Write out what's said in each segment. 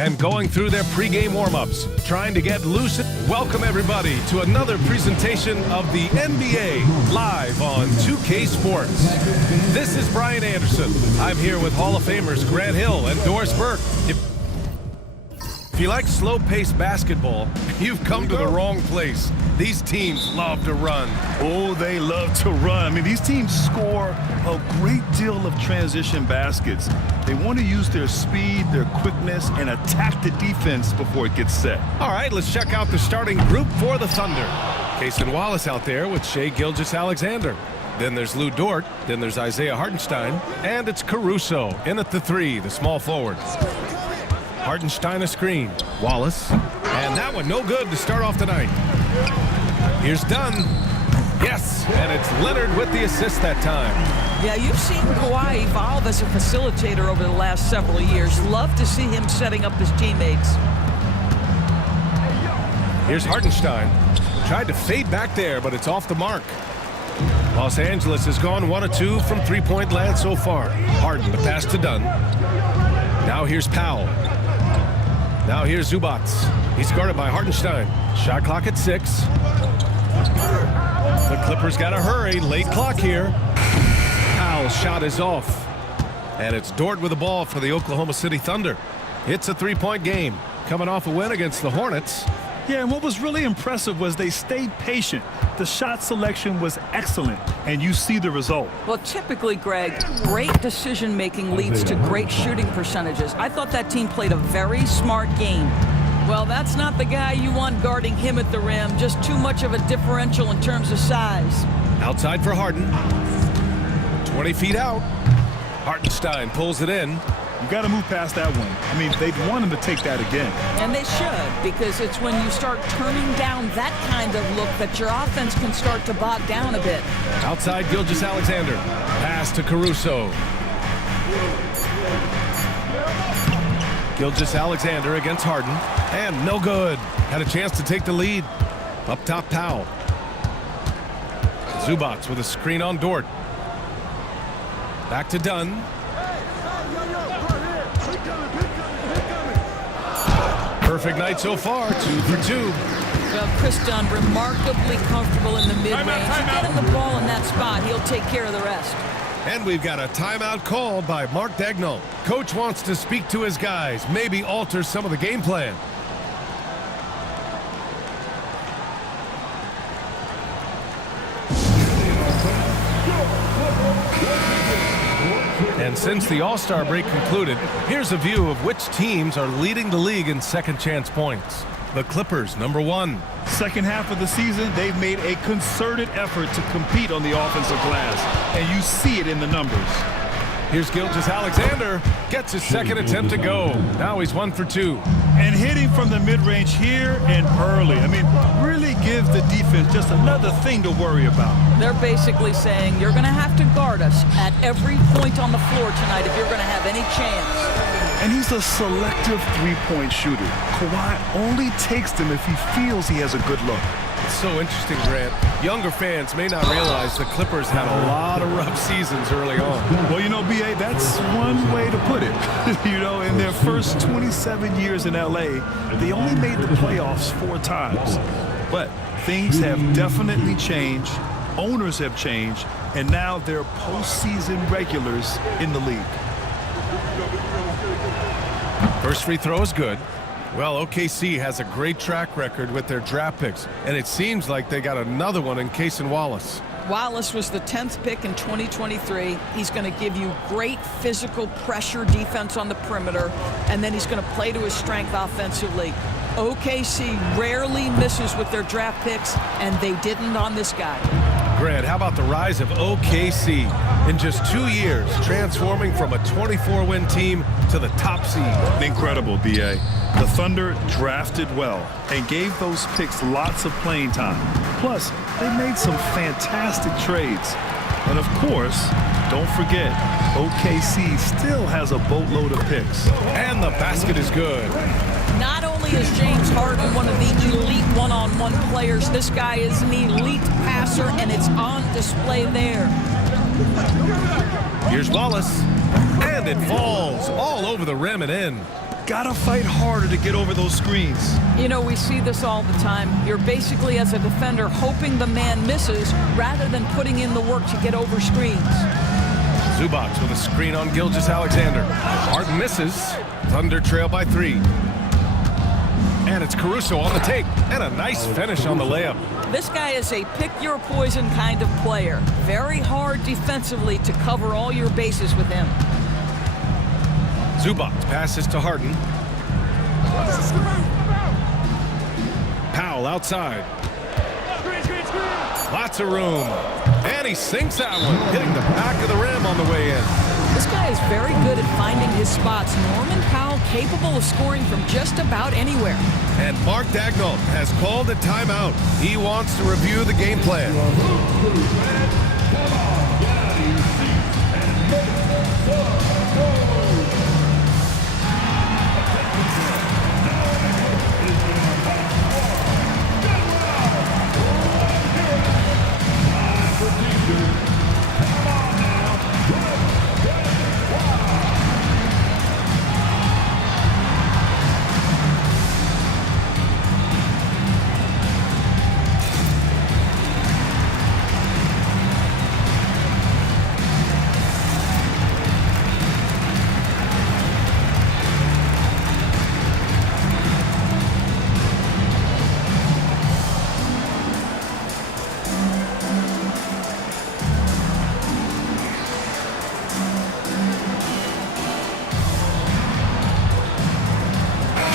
and going through their pregame warm-ups, trying to get loose. Welcome everybody to another presentation of the NBA live on 2K Sports. This is Brian Anderson. I'm here with Hall of Famers Grant Hill and Doris Burke. If you like slow-paced basketball, you've come to the wrong place. These teams love to run. Oh, they love to run. I mean, these teams score a great deal of transition baskets. They want to use their speed, their quickness, and attack the defense before it gets set. All right, let's check out the starting group for the Thunder. Cason Wallace out there with Shai Gilgeous-Alexander. Then there's Lou Dort. Then there's Isaiah Hartenstein. And it's Caruso in at the 3, the small forward. Hartenstein a screen. Wallace. And that one no good to start off the night. Here's Dunn. Yes, and it's Leonard with the assist that time. Yeah, you've seen Kawhi evolve as a facilitator over the last several years. Love to see him setting up his teammates. Here's Hartenstein. Tried to fade back there, but it's off the mark. Los Angeles has gone 1 of 2 from three-point land so far. Harden, the pass to Dunn. Now here's Powell. Now here's Zubac. He's guarded by Hartenstein. Shot clock at 6. The Clippers got to hurry. Late clock here. Powell's shot is off. And it's Dort with the ball for the Oklahoma City Thunder. It's a three-point game. Coming off a win against the Hornets. Yeah, and what was really impressive was they stayed patient. The shot selection was excellent, and you see the result. Well, typically, Greg, great decision-making leads to great shooting percentages. I thought that team played a very smart game. Well, that's not the guy you want guarding him at the rim. Just too much of a differential in terms of size. Outside for Harden. 20 feet out. Hartenstein pulls it in. You got to move past that one. I mean, they'd want him to take that again. And they should, because it's when you start turning down that kind of look that your offense can start to bog down a bit. Outside Gilgeous-Alexander. Pass to Caruso. Gilgeous-Alexander against Harden. And no good. Had a chance to take the lead. Up top, Powell. Zubac with a screen on Dort. Back to Dunn. Perfect night so far, 2 for 2. Well, Chris Dunn, remarkably comfortable in the mid-range. You get him the ball in that spot, he'll take care of the rest. And we've got a timeout called by Mark Daigneault. Coach wants to speak to his guys, maybe alter some of the game plan. And since the All-Star break concluded, here's a view of which teams are leading the league in second chance points. The Clippers, number 1. Second half of the season, they've made a concerted effort to compete on the offensive glass, and you see it in the numbers. Here's Gilgeous-Alexander. Gets his second attempt to go. Now he's 1 for 2. And hitting from the mid-range here and early. I mean, really gives the defense just another thing to worry about. They're basically saying you're going to have to guard us at every point on the floor tonight if you're going to have any chance. And he's a selective three-point shooter. Kawhi only takes them if he feels he has a good look. It's so interesting, Grant. Younger fans may not realize the Clippers had a lot of rough seasons early on. Well, you know, B.A., that's one way to put it. You know, in their first 27 years in L.A., they only made the playoffs 4 times. But things have definitely changed. Owners have changed. And now they're postseason regulars in the league. First free throw is good. Well, OKC has a great track record with their draft picks, and it seems like they got another one in Cason Wallace. Wallace was the 10th pick in 2023. He's going to give you great physical pressure defense on the perimeter, and then he's going to play to his strength offensively. OKC rarely misses with their draft picks, and they didn't on this guy. Grant, how about the rise of OKC? In just 2 years, transforming from a 24-win team to the top seed. Incredible, B.A. The Thunder drafted well and gave those picks lots of playing time. Plus, they made some fantastic trades. And of course, don't forget, OKC still has a boatload of picks. And the basket is good. Not only is James Harden one of the elite one-on-one players, this guy is an elite passer, and it's on display there. Here's Wallace. And it falls all over the rim and in. got to fight harder to get over those screens. You know, we see this all the time. You're basically, as a defender, hoping the man misses rather than putting in the work to get over screens. Zubac with a screen on Gilgeous-Alexander. Harden misses. Thunder trail by 3. And it's Caruso on the take. And a nice finish on the layup. This guy is a pick-your-poison kind of player. Very hard defensively to cover all your bases with him. Zubac passes to Harden. Powell outside. Lots of room. And he sinks that one, hitting the back of the rim on the way in. This guy is very good at finding his spots. Norman Powell capable of scoring from just about anywhere. And Mark Daigneault has called a timeout. He wants to review the game plan.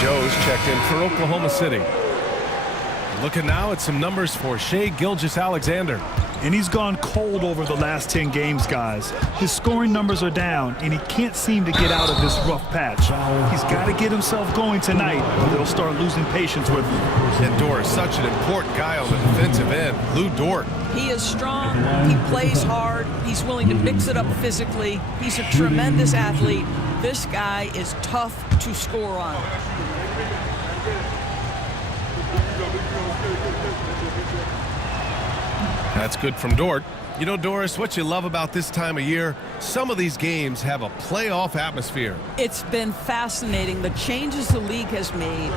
Joe's checked in for Oklahoma City. Looking now at some numbers for Shai Gilgeous-Alexander. And he's gone cold over the last 10 games, guys. His scoring numbers are down, and he can't seem to get out of this rough patch. He's got to get himself going tonight, or they'll start losing patience with him. And Dort is such an important guy on the defensive end. Lou Dort. He is strong. He plays hard. He's willing to mix it up physically. He's a tremendous athlete. This guy is tough to score on. That's good from Dort. You know, Doris, what you love about this time of year, some of these games have a playoff atmosphere. It's been fascinating. The changes the league has made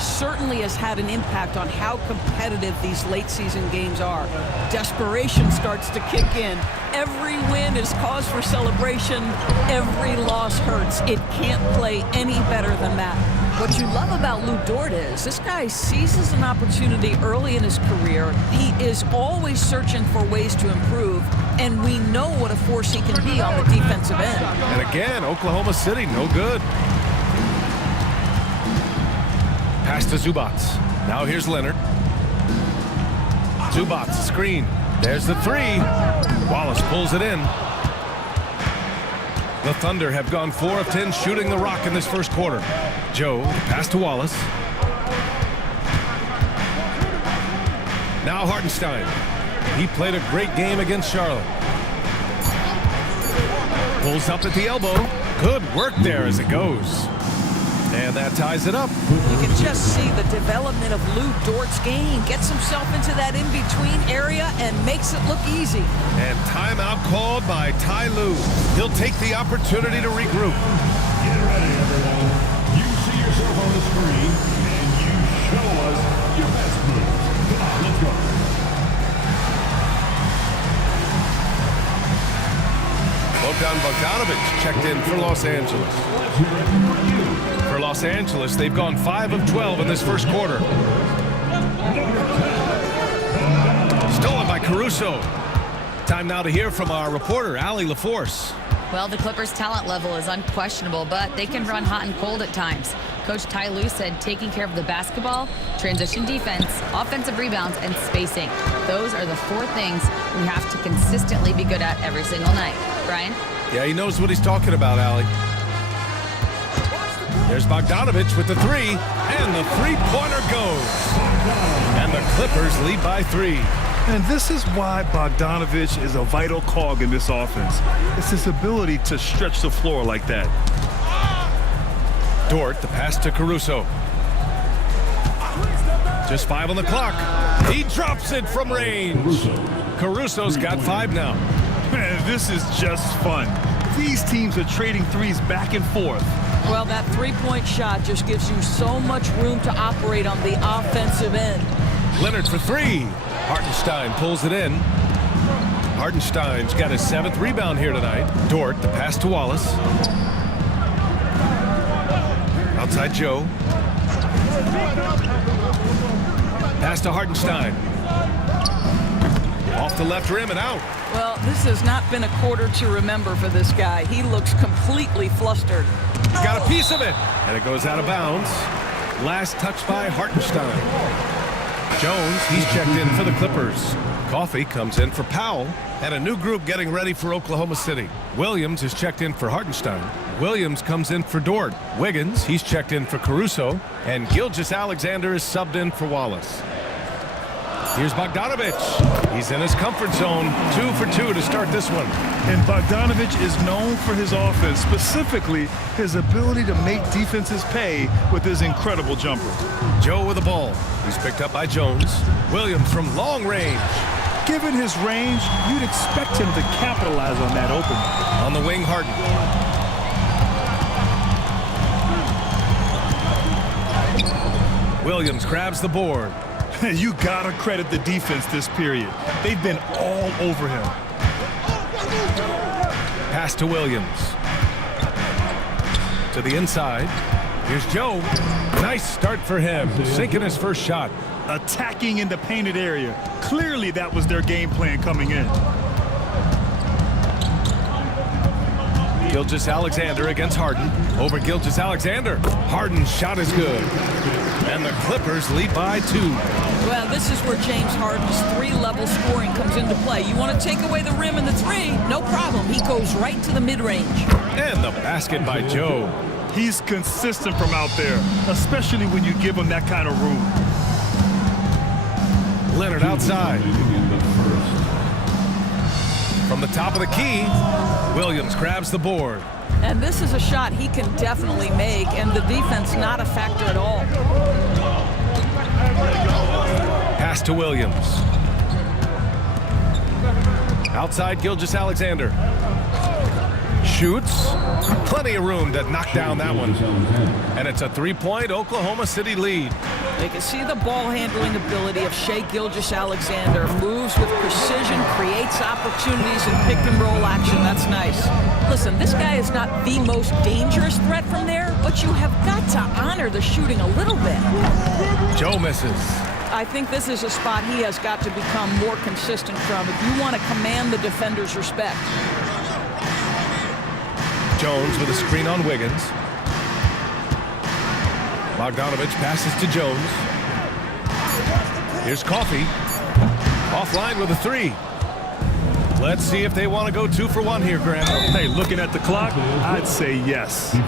certainly has had an impact on how competitive these late season games are. Desperation starts to kick in. Every win is cause for celebration. Every loss hurts. It can't play any better than that. What you love about Lou Dort is this guy seizes an opportunity early in his career. He is always searching for ways to improve, and we know what a force he can be on the defensive end. And again, Oklahoma City, no good. Pass to Zubac. Now here's Leonard. Zubac, screen. There's the 3. Wallace pulls it in. The Thunder have gone 4 of 10 shooting the rock in this first quarter. Joe, pass to Wallace. Now Hartenstein. He played a great game against Charlotte. Pulls up at the elbow. Good work there as it goes. And that ties it up. You can just see the development of Lou Dort's game. Gets himself into that in-between area and makes it look easy. And timeout called by Ty Lue. He'll take the opportunity to regroup. Get ready, everyone. You see yourself on the screen, and you show us your best moves. Come on, let's go. Bogdan Bogdanovic checked in for Los Angeles. For Los Angeles, they've gone 5 of 12 in this first quarter. Stolen by Caruso. Time now to hear from our reporter, Allie LaForce. Well, the Clippers' talent level is unquestionable, but they can run hot and cold at times. Coach Ty Lue said taking care of the basketball, transition defense, offensive rebounds, and spacing. Those are the 4 things we have to consistently be good at every single night. Brian? Yeah, he knows what he's talking about, Allie. There's Bogdanovic with the 3, and the three-pointer goes. And the Clippers lead by 3. And this is why Bogdanovic is a vital cog in this offense. It's his ability to stretch the floor like that. Dort, the pass to Caruso. Just 5 on the clock. He drops it from range. Caruso's got 5 now. Man, this is just fun. These teams are trading threes back and forth. Well, that three-point shot just gives you so much room to operate on the offensive end. Leonard for three. Hartenstein pulls it in. Hartenstein's got his 7th rebound here tonight. Dort, the pass to Wallace. Outside Joe. Pass to Hartenstein. Off the left rim and out. Well, this has not been a quarter to remember for this guy. He looks completely flustered. He's got a piece of it. And it goes out of bounds. Last touch by Hartenstein. Jones, he's checked in for the Clippers. Coffey comes in for Powell. And a new group getting ready for Oklahoma City. Williams is checked in for Hartenstein. Williams comes in for Dort. Wiggins, he's checked in for Caruso. And Gilgeous-Alexander is subbed in for Wallace. Here's Bogdanovich. He's in his comfort zone. 2 for 2 to start this one. And Bogdanovich is known for his offense, specifically his ability to make defenses pay with his incredible jumper. Joe with the ball. He's picked up by Jones. Williams from long range. Given his range, you'd expect him to capitalize on that opening. On the wing, Harden. Williams grabs the board. You gotta credit the defense this period. They've been all over him. Pass to Williams. To the inside. Here's Joe. Nice start for him. Sinking his first shot. Attacking in the painted area. Clearly that was their game plan coming in. Gilgeous-Alexander against Harden. Over Gilgeous-Alexander. Harden's shot is good. And the Clippers lead by 2. Well, this is where James Harden's 3-level scoring comes into play. You want to take away the rim and the 3? No problem. He goes right to the mid-range. And the basket by Joe. He's consistent from out there, especially when you give him that kind of room. Leonard outside. From the top of the key, Williams grabs the board. And this is a shot he can definitely make, and the defense not a factor at all. Pass to Williams. Outside Gilgeous-Alexander. Shoots. Plenty of room to knock down that one. And it's a 3-point Oklahoma City lead. You can see the ball handling ability of Shai Gilgeous-Alexander. Moves with precision, creates opportunities in pick and roll action. That's nice. Listen, this guy is not the most dangerous threat from there, but you have got to honor the shooting a little bit. Joe misses. I think this is a spot he has got to become more consistent from if you want to command the defender's respect. Jones with a screen on Wiggins. Bogdanovich passes to Jones. Here's Coffey. Offline with a 3. Let's see if they want to go 2 for 1 here, Graham. Hey, looking at the clock, I'd say yes. Some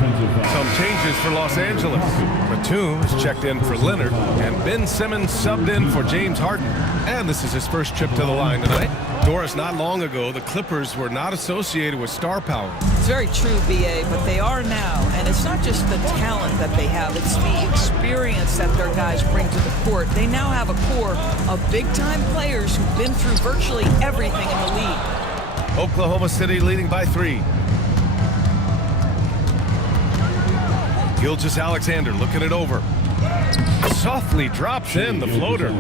changes for Los Angeles. Batum is checked in for Leonard, and Ben Simmons subbed in for James Harden. And this is his first trip to the line tonight. Doris, not long ago, the Clippers were not associated with star power. It's very true, BA, but they are now. And it's not just the talent that they have, it's the experience that their guys bring to the court. They now have a core of big-time players who've been through virtually everything in the league. Oklahoma City leading by 3. Gilgeous-Alexander looking it over. Softly drops in the floater.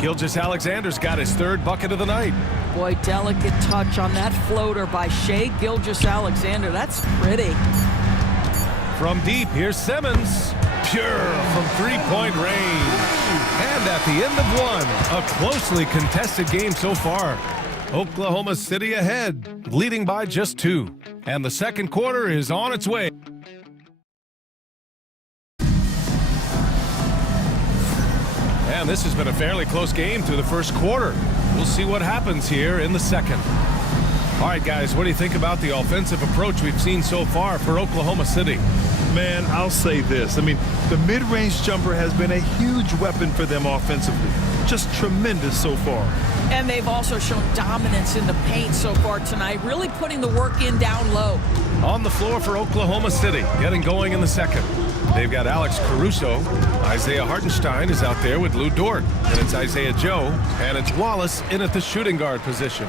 Gilgeous-Alexander's got his 3rd bucket of the night. Boy, delicate touch on that floater by Shai Gilgeous-Alexander. That's pretty. From deep, here's Simmons. Pure from 3-point range. And at the end of 1, a closely contested game so far. Oklahoma City ahead, leading by just 2. And the second quarter is on its way. And this has been a fairly close game through the first quarter. We'll see what happens here in the second. All right, guys, what do you think about the offensive approach we've seen so far for Oklahoma City? Man, I'll say this. I mean, the mid-range jumper has been a huge weapon for them offensively. Just tremendous so far. And they've also shown dominance in the paint so far tonight, really putting the work in down low. On the floor for Oklahoma City, getting going in the second. They've got Alex Caruso. Isaiah Hartenstein is out there with Lou Dort. And it's Isaiah Joe. And it's Wallace in at the shooting guard position.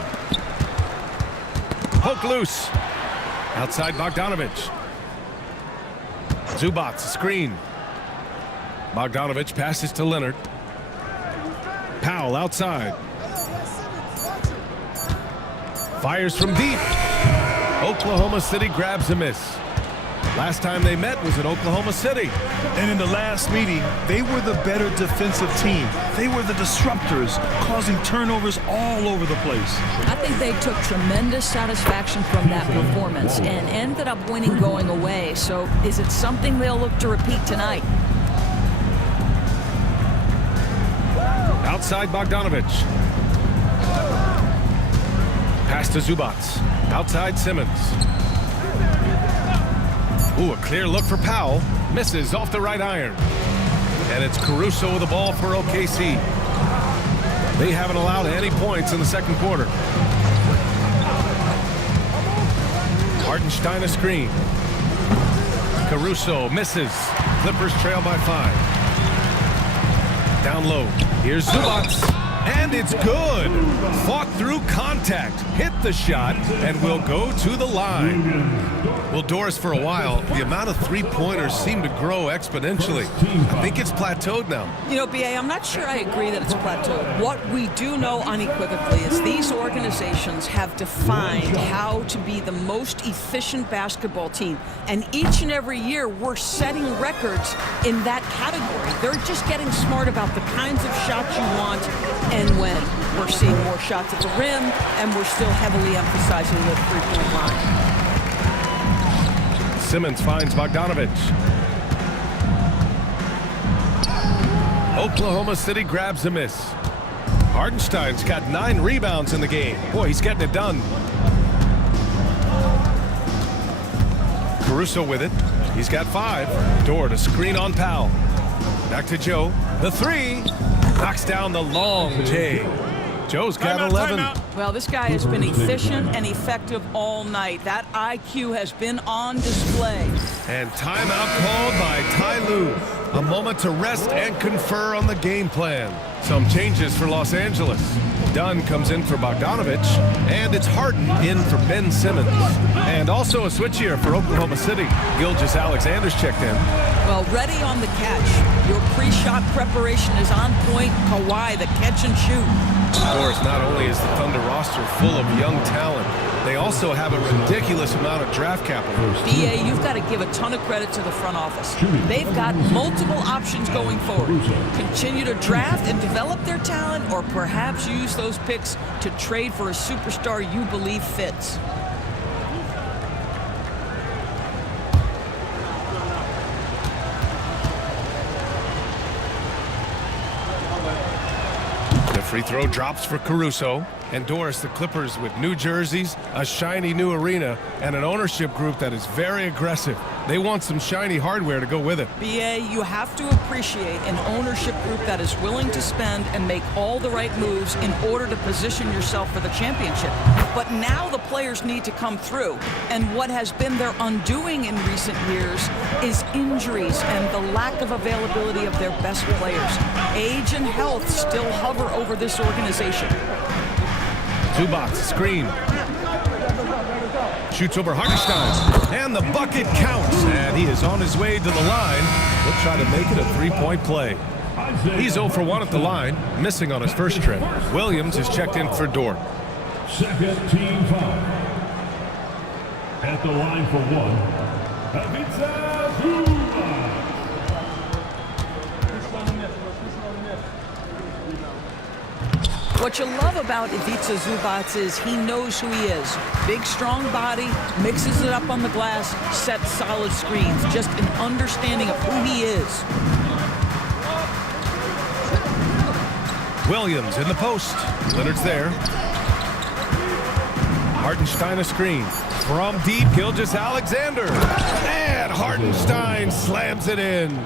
Poke loose. Outside Bogdanovich. Zubats, screen. Bogdanovich passes to Leonard. Powell outside. Fires from deep. Oklahoma City grabs a miss. Last time they met was in Oklahoma City. And in the last meeting, they were the better defensive team. They were the disruptors, causing turnovers all over the place. I think they took tremendous satisfaction from that performance and ended up winning going away. So is it something they'll look to repeat tonight? Outside Bogdanovich. Pass to Zubats. Outside Simmons. Ooh, a clear look for Powell. Misses off the right iron. And it's Caruso with the ball for OKC. They haven't allowed any points in the second quarter. Hartenstein a screen. Caruso misses. Clippers trail by 5. Down low. Here's Zubats. And it's good. Fought through contact, hit the shot, and will go to the line. Well, Doris, for a while, the amount of three-pointers seemed to grow exponentially. I think it's plateaued now. You know, BA, I'm not sure I agree that it's plateaued. What we do know unequivocally is these organizations have defined how to be the most efficient basketball team. And each and every year, we're setting records in that category. They're just getting smart about the kinds of shots you want and when. We're seeing more shots at the rim, and we're still heavily emphasizing the three-point line. Simmons finds Bogdanovich. Oklahoma City grabs a miss. Hartenstein's got 9 rebounds in the game. Boy, he's getting it done. Caruso with it. He's got 5. Dort a screen on Powell. Back to Joe. The 3. Knocks down the long J. Joe's got 11. Well, this guy has been efficient and effective all night. That IQ has been on display. And timeout called by Ty Lue. A moment to rest and confer on the game plan. Some changes for Los Angeles. Dunn comes in for Bogdanovich, and it's Harden in for Ben Simmons. And also a switch here for Oklahoma City. Gilgeous-Alexander's checked in. Well, ready on the catch. Your pre-shot preparation is on point. Kawhi, the catch and shoot. Of course, not only is the Thunder roster full of young talent, they also have a ridiculous amount of draft capital. BA, you've got to give a ton of credit to the front office. They've got multiple options going forward. Continue to draft and develop their talent, or perhaps use those picks to trade for a superstar you believe fits. Free throw drops for Caruso. And Doris, the Clippers with new jerseys, a shiny new arena, and an ownership group that is very aggressive. They want some shiny hardware to go with it. BA, you have to appreciate an ownership group that is willing to spend and make all the right moves in order to position yourself for the championship. But now the players need to come through. And what has been their undoing in recent years is injuries and the lack of availability of their best players. Age and health still hover over this organization. Zubats, screen. Shoots over Hartenstein. And the bucket counts. And he is on his way to the line. He'll try to make it a three-point play. He's 0 for 1 at the line, missing on his first trip. Williams is checked in for Dort. Second team foul. At the line for 1, Ivica Zubac. What you love about Ivica Zubac is he knows who he is. Big, strong body, mixes it up on the glass, sets solid screens. Just an understanding of who he is. Williams in the post. Leonard's there. Hartenstein a screen. From deep, Gilgeous-Alexander. And Hartenstein slams it in.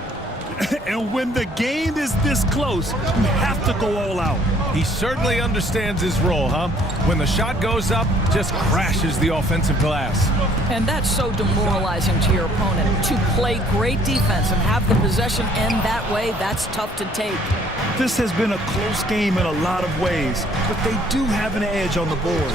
And when the game is this close, you have to go all out. He certainly understands his role, huh? When the shot goes up, just crashes the offensive glass. And that's so demoralizing to your opponent. To play great defense and have the possession end that way, that's tough to take. This has been a close game in a lot of ways, but they do have an edge on the board.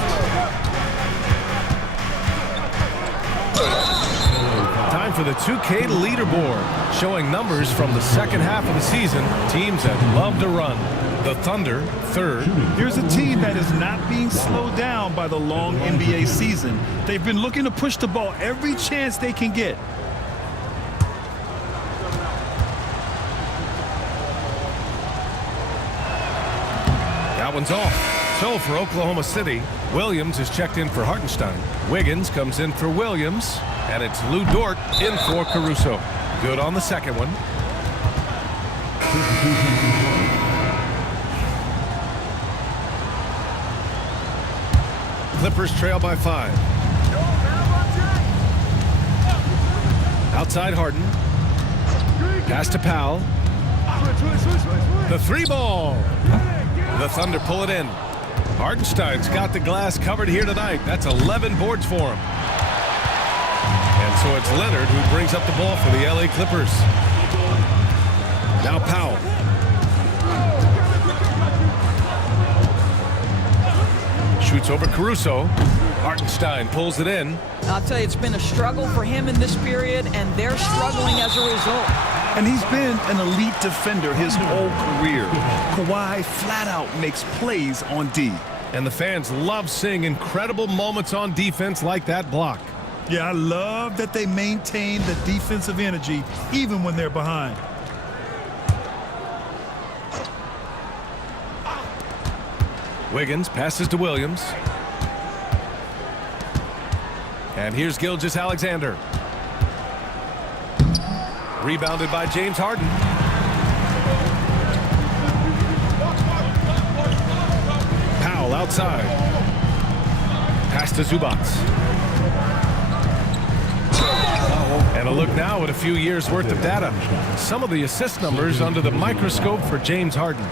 Time for the 2K leaderboard, showing numbers from the second half of the season. Teams that love to run. The Thunder, third. Here's a team that is not being slowed down by the long NBA season. They've been looking to push the ball every chance they can get. That one's off. So for Oklahoma City, Williams is checked in for Hartenstein. Wiggins comes in for Williams, and it's Lou Dort in for Caruso. Good on the second one. Clippers trail by 5. Outside Harden. Pass to Powell. The 3-ball. The Thunder pull it in. Hartenstein's got the glass covered here tonight. That's 11 boards for him. And so it's Leonard who brings up the ball for the LA Clippers. Now Powell. Shoots over Caruso. Hartenstein pulls it in. I'll tell you, it's been a struggle for him in this period, and they're struggling as a result. And he's been an elite defender his whole career. Kawhi flat out makes plays on D. And the fans love seeing incredible moments on defense like that block. Yeah, I love that they maintain the defensive energy even when they're behind. Wiggins passes to Williams. And here's Gilgeous-Alexander. Rebounded by James Harden. Powell outside. Pass to Zubac. And a look now at a few years worth of data. Some of the assist numbers under the microscope for James Harden.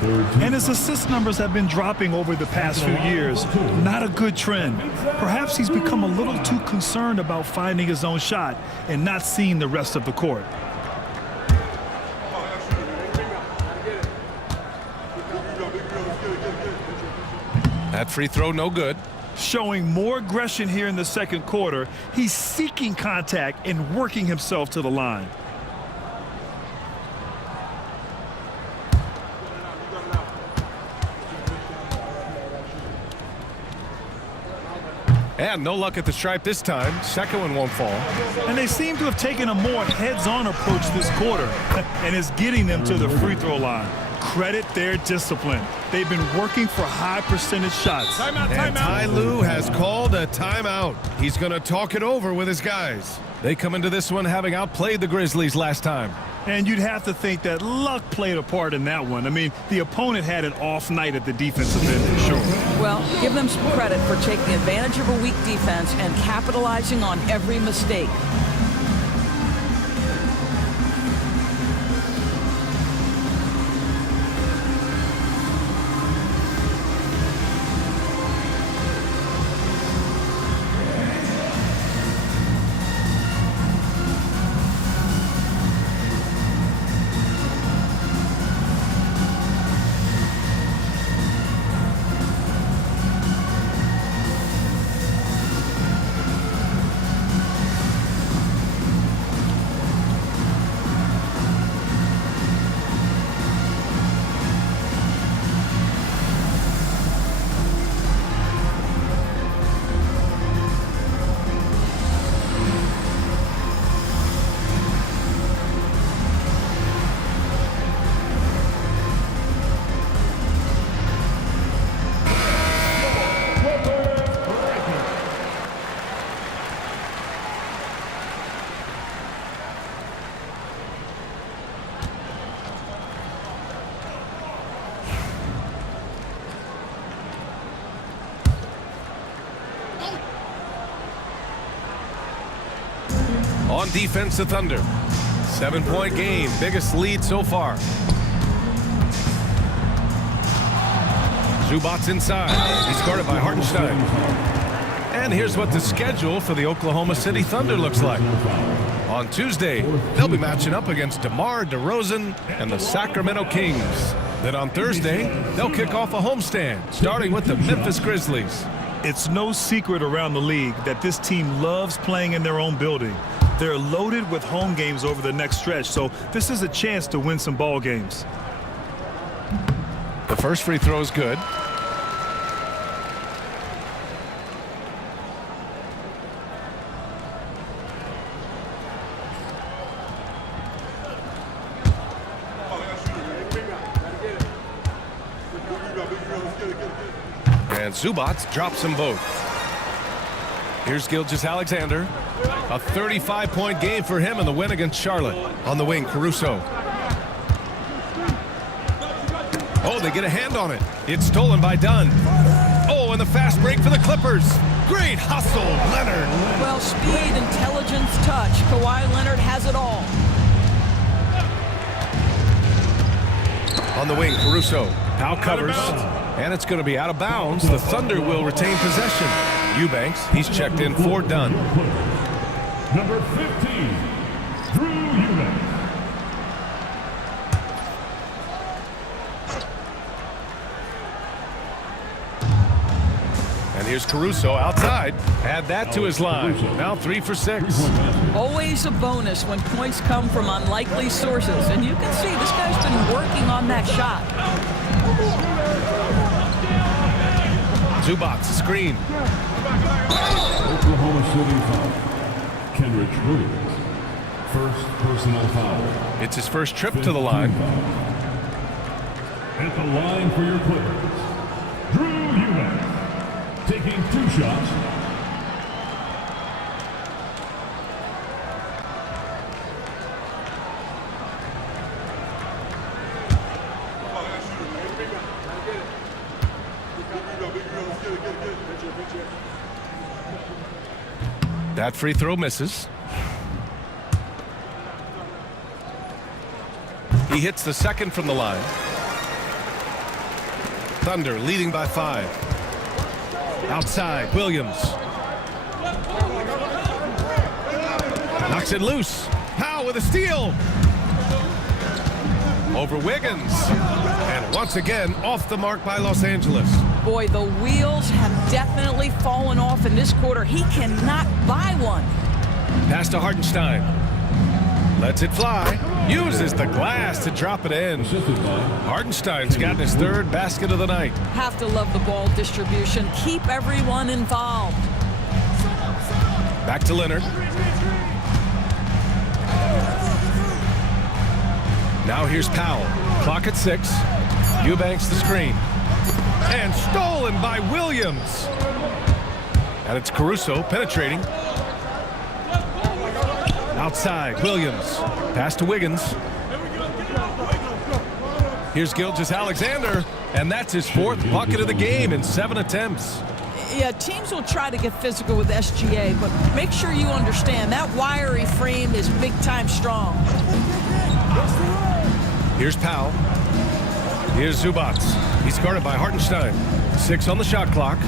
And his assist numbers have been dropping over the past few years. Not a good trend. Perhaps he's become a little too concerned about finding his own shot and not seeing the rest of the court. That free throw no good. Showing more aggression here in the second quarter. He's seeking contact and working himself to the line. And no luck at the stripe this time. Second one won't fall. And they seem to have taken a more heads-on approach this quarter, and it's getting them to the free throw line. Credit their discipline. They've been working for high percentage shots. And Ty Lue has called a timeout. He's going to talk it over with his guys. They come into this one having outplayed the Grizzlies last time. And you'd have to think that luck played a part in that one. I mean, the opponent had an off night at the defensive end for sure. Well, give them some credit for taking advantage of a weak defense and capitalizing on every mistake. On defense, the Thunder. 7-point game, biggest lead so far. Zubac inside. He's guarded by Hartenstein. And here's what the schedule for the Oklahoma City Thunder looks like. On Tuesday, they'll be matching up against DeMar DeRozan and the Sacramento Kings. Then on Thursday, they'll kick off a homestand, starting with the Memphis Grizzlies. It's no secret around the league that this team loves playing in their own building. They're loaded with home games over the next stretch, so this is a chance to win some ball games. The first free throw is good. And Zubac drops them both. Here's Gilgeous-Alexander. A 35-point game for him in the win against Charlotte. On the wing, Caruso. Oh, they get a hand on it. It's stolen by Dunn. Oh, and the fast break for the Clippers. Great hustle, Leonard. Well, speed, intelligence, touch. Kawhi Leonard has it all. On the wing, Caruso. Powell covers. And it's going to be out of bounds. The Thunder will retain possession. Eubanks, he's checked in for Dunn. Number 15, Drew Eubanks. And here's Caruso outside. Add that to his line. Now 3 for 6. Always a bonus when points come from unlikely sources. And you can see this guy's been working on that shot. Zubac, screen. Oklahoma City foul. Kenrich Williams. First personal foul. It's his first trip to the line. At the line for your Clippers, Drew Eubanks. Taking 2 shots. That free throw misses. He hits the second from the line. Thunder leading by 5. Outside, Williams. Knocks it loose. Powell with a steal. Over Wiggins. And once again, off the mark by Los Angeles. Boy, the wheels have definitely fallen off in this quarter. He cannot buy one. Pass to Hartenstein. Lets it fly. Uses the glass to drop it in. Hartenstein's gotten his 3rd basket of the night. Have to love the ball distribution. Keep everyone involved. Back to Leonard. Now here's Powell. Clock at 6. Eubanks the screen. And stolen by Williams. And it's Caruso penetrating. Outside, Williams. Pass to Wiggins. Here's Gilgeous-Alexander. And that's his 4th bucket of the game in 7 attempts. Yeah, teams will try to get physical with SGA, but make sure you understand that wiry frame is big-time strong. Here's Powell. Here's Zubac. He's guarded by Hartenstein. 6 on the shot clock.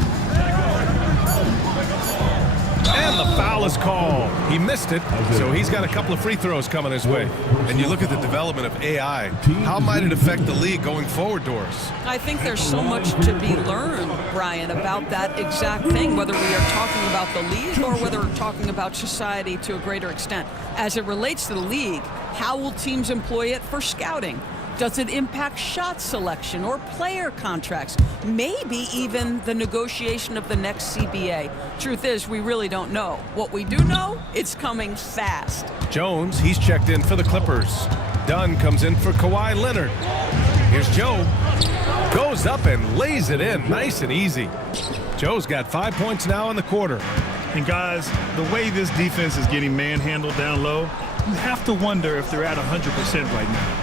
And the foul is called. He missed it, so he's got a couple of free throws coming his way. And you look at the development of AI. How might it affect the league going forward, Doris? I think there's so much to be learned, Brian, about that exact thing, whether we are talking about the league or whether we're talking about society to a greater extent. As it relates to the league, how will teams employ it for scouting? Does it impact shot selection or player contracts? Maybe even the negotiation of the next CBA. Truth is, we really don't know. What we do know, it's coming fast. Jones, he's checked in for the Clippers. Dunn comes in for Kawhi Leonard. Here's Joe. Goes up and lays it in, nice and easy. Joe's got 5 points now in the quarter. And guys, the way this defense is getting manhandled down low, you have to wonder if they're at 100% right now.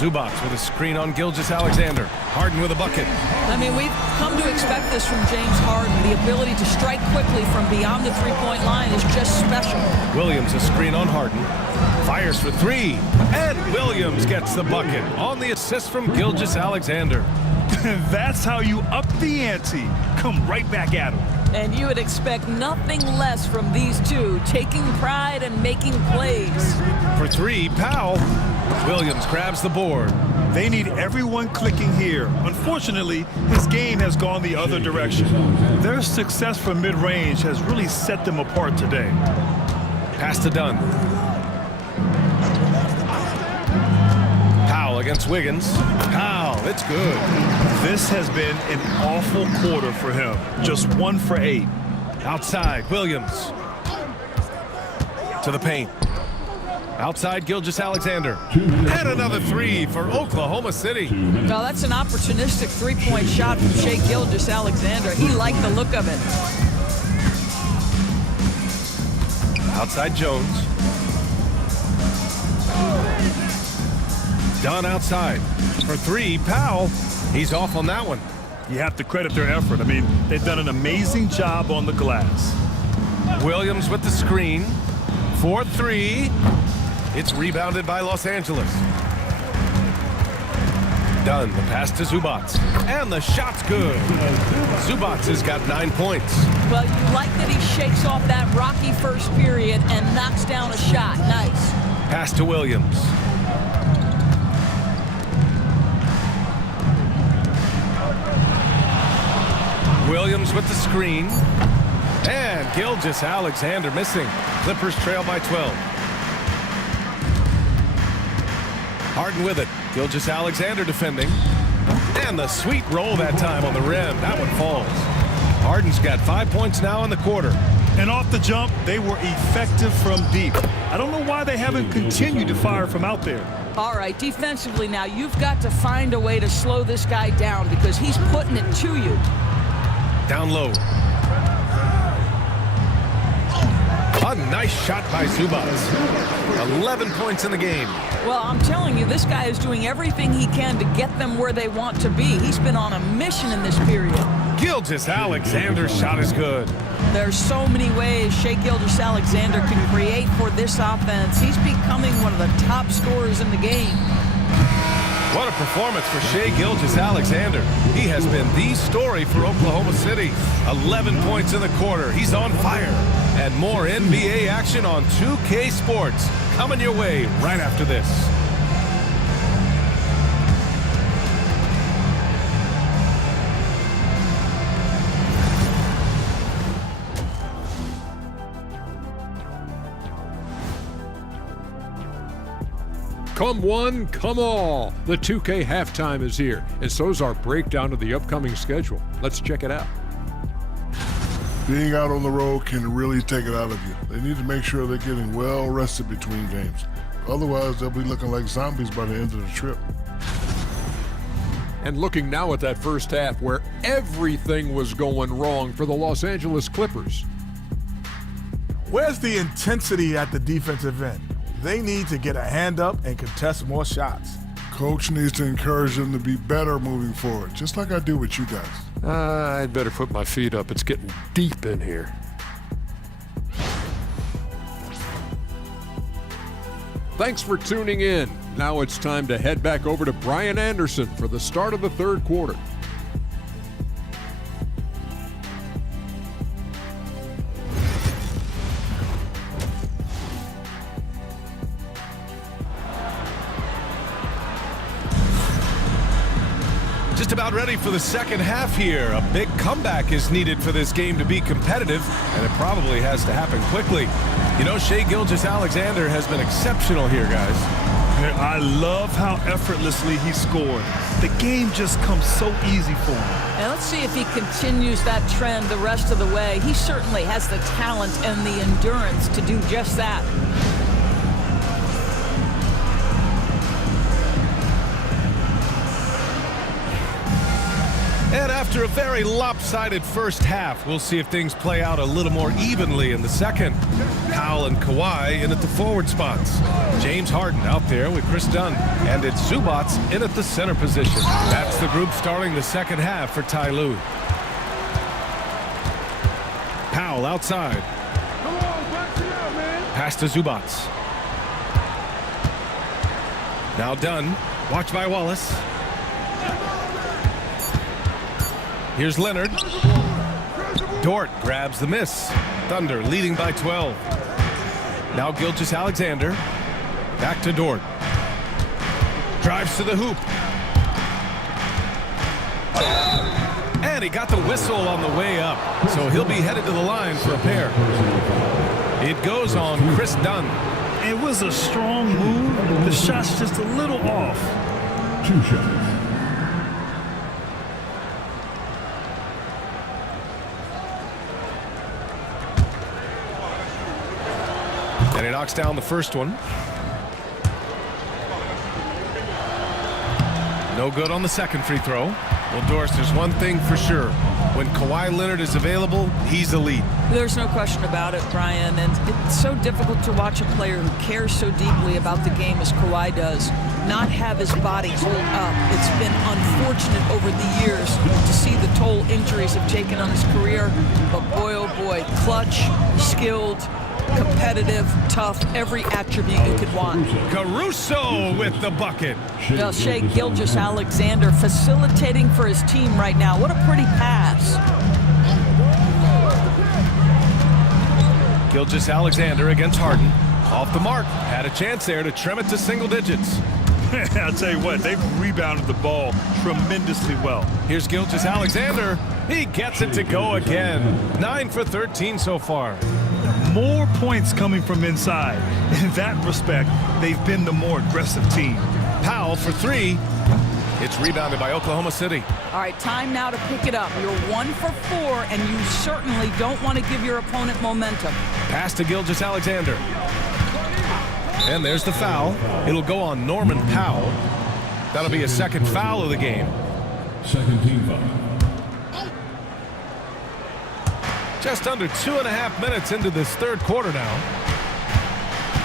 Zubac with a screen on Gilgeous-Alexander. Harden with a bucket. I mean, we've come to expect this from James Harden. The ability to strike quickly from beyond the three-point line is just special. Williams a screen on Harden. Fires for 3. And Williams gets the bucket on the assist from Gilgeous-Alexander. That's how you up the ante. Come right back at him. And you would expect nothing less from these two, taking pride and making plays. For 3, Powell. Williams grabs the board. They need everyone clicking here. Unfortunately, his game has gone the other direction. Their success from mid-range has really set them apart today. Pass to Dunn. Powell against Wiggins. Powell, it's good. This has been an awful quarter for him. Just 1 for 8. Outside, Williams. To the paint. Outside, Gilgeous-Alexander. And another 3 for Oklahoma City. Well, that's an opportunistic three-point shot from Shai Gilgeous-Alexander. He liked the look of it. Outside, Jones. Dunn outside. For 3, Powell. He's off on that one. You have to credit their effort. I mean, they've done an amazing job on the glass. Williams with the screen. For 3. It's rebounded by Los Angeles. Dunn, the pass to Zubac. And the shot's good. Zubac has got 9 points. Well, you like that he shakes off that rocky first period and knocks down a shot. Nice. Pass to Williams. Williams with the screen. And Gilgeous-Alexander missing. Clippers trail by 12. Harden with it. Gilgeous-Alexander defending. And the sweet roll that time on the rim. That one falls. Harden's got 5 points now in the quarter. And off the jump, they were effective from deep. I don't know why they haven't continued to fire from out there. All right, defensively now, you've got to find a way to slow this guy down because he's putting it to you. Down low. A nice shot by Zubac. 11 points in the game. Well, I'm telling you, this guy is doing everything he can to get them where they want to be. He's been on a mission in this period. Gilgeous-Alexander's shot is good. There's so many ways Shai Gilgeous-Alexander can create for this offense. He's becoming one of the top scorers in the game. What a performance for Shai Gilgeous-Alexander. He has been the story for Oklahoma City. 11 points in the quarter. He's on fire. And more NBA action on 2K Sports coming your way right after this. Come one, come all. The 2K halftime is here, and so's our breakdown of the upcoming schedule. Let's check it out. Being out on the road can really take it out of you. They need to make sure they're getting well rested between games. Otherwise, they'll be looking like zombies by the end of the trip. And looking now at that first half where everything was going wrong for the Los Angeles Clippers. Where's the intensity at the defensive end? They need to get a hand up and contest more shots. Coach needs to encourage them to be better moving forward, just like I do with you guys. I'd better put my feet up. It's getting deep in here. Thanks for tuning in. Now it's time to head back over to Brian Anderson for the start of the third quarter. Just about ready for the second half here. A big comeback is needed for this game to be competitive, and it probably has to happen quickly. You know, Shai Gilgeous-Alexander has been exceptional here, guys. I love how effortlessly he scored. The game just comes so easy for him. And let's see if he continues that trend the rest of the way. He certainly has the talent and the endurance to do just that. And after a very lopsided first half, we'll see if things play out a little more evenly in the second. Powell and Kawhi in at the forward spots. James Harden out there with Chris Dunn. And it's Zubac in at the center position. That's the group starting the second half for Ty Lue. Powell outside. Pass to Zubac. Now Dunn. Watched by Wallace. Here's Leonard. Dort grabs the miss. Thunder leading by 12. Now Gilgeous-Alexander. Back to Dort. Drives to the hoop. And he got the whistle on the way up. So he'll be headed to the line for a pair. It goes on Chris Dunn. It was a strong move. The shot's just a little off. 2 shots. And he knocks down the first one. No good on the second free throw. Well, Doris, there's one thing for sure. When Kawhi Leonard is available, he's elite. There's no question about it, Brian. And it's so difficult to watch a player who cares so deeply about the game as Kawhi does not have his body hold up. It's been unfortunate over the years to see the toll injuries have taken on his career. But boy, oh boy, clutch, skilled, competitive, tough, every attribute you could want. Caruso with the bucket. Well, Shai Gilgeous-Alexander facilitating for his team right now. What a pretty pass. Gilgeous-Alexander against Harden. Off the mark. Had a chance there to trim it to single digits. I'll tell you what, they've rebounded the ball tremendously well. Here's Gilgeous-Alexander. He gets it to go again. 9 for 13 so far. More points coming from inside. In that respect, they've been the more aggressive team. Powell for 3. It's rebounded by Oklahoma City. All right, time now to pick it up. You're 1 for 4, and you certainly don't want to give your opponent momentum. Pass to Gilgeous-Alexander. And there's the foul. It'll go on Norman Powell. That'll be a second foul of the game. Second team foul. Just under 2.5 minutes into this third quarter now.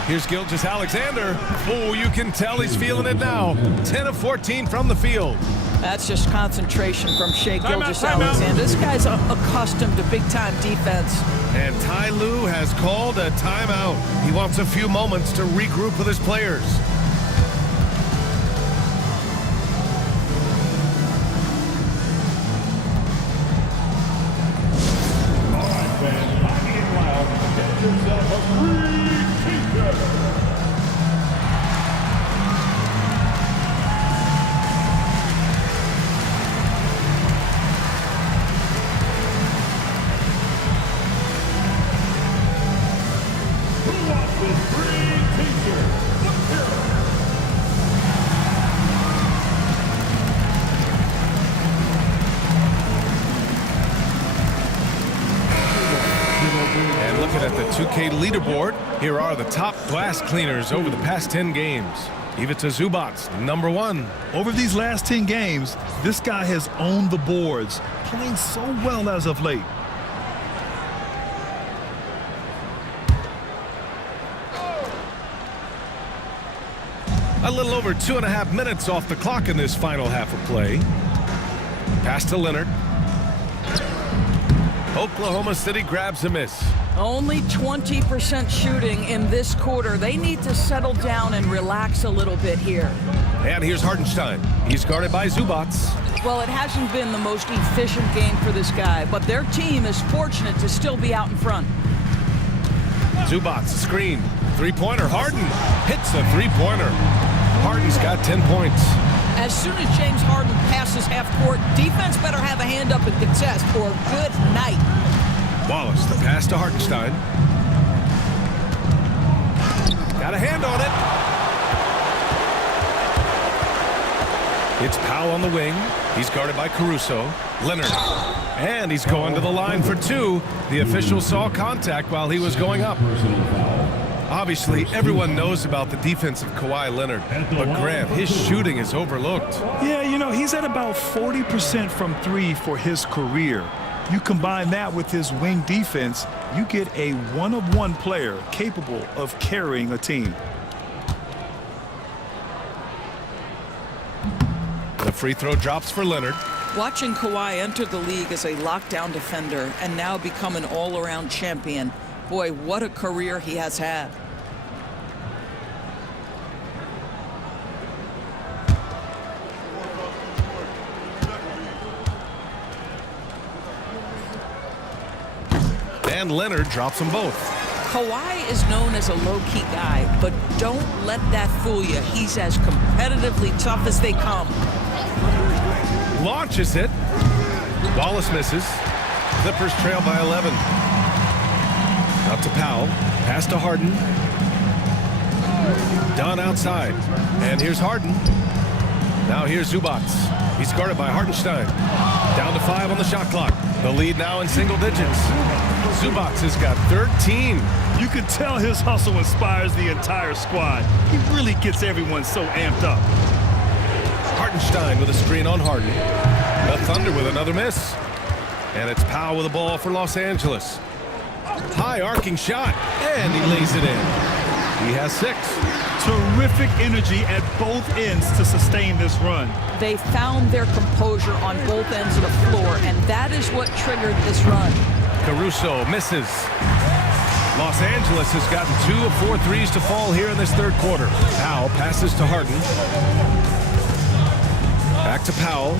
Here's Gilgeous-Alexander. Oh, you can tell he's feeling it now. 10 of 14 from the field. That's just concentration from Shai Gilgeous-Alexander. This guy's accustomed to big-time defense. And Ty Lue has called a timeout. He wants a few moments to regroup with his players. And looking at the 2K leaderboard, here are the top glass cleaners over the past 10 games. Ivica Zubac, number 1. Over these last 10 games, this guy has owned the boards, playing so well as of late. A little over 2.5 minutes off the clock in this final half of play. Pass to Leonard. Oklahoma City grabs a miss. Only 20% shooting in this quarter. They need to settle down and relax a little bit here. And here's Hartenstein. He's guarded by Zubac. Well, it hasn't been the most efficient game for this guy, but their team is fortunate to still be out in front. Zubac, screen. Three-pointer. Harden hits a three-pointer. Harden's got 10 points. As soon as James Harden passes half court, defense better have a hand up and contest, or good night. Wallace, the pass to Hartenstein. Got a hand on it. It's Powell on the wing. He's guarded by Caruso. Leonard. And he's going to the line for 2. The official saw contact while he was going up. Obviously, everyone knows about the defense of Kawhi Leonard, but Graham, his shooting is overlooked. Yeah, you know, he's at about 40% from 3 for his career. You combine that with his wing defense, you get a one-of-one player capable of carrying a team. The free throw drops for Leonard. Watching Kawhi enter the league as a lockdown defender and now become an all-around champion, boy, what a career he has had. And Leonard drops them both. Kawhi is known as a low-key guy, but don't let that fool you. He's as competitively tough as they come. Launches it. Wallace misses. Clippers trail by 11. Out to Powell. Pass to Harden. Dunn outside. And here's Harden. Now here's Zubac. He's guarded by Hartenstein. Down to 5 on the shot clock. The lead now in single digits. Zubac has got 13. You can tell his hustle inspires the entire squad. He really gets everyone so amped up. Hartenstein with a screen on Harden. The Thunder with another miss. And it's Powell with the ball for Los Angeles. High arcing shot, and he lays it in. He has 6. Terrific energy at both ends to sustain this run. They found their composure on both ends of the floor, and that is what triggered this run. Caruso misses. Los Angeles has gotten 2 of 4 threes to fall here in this third quarter. Powell passes to Harden. Back to Powell.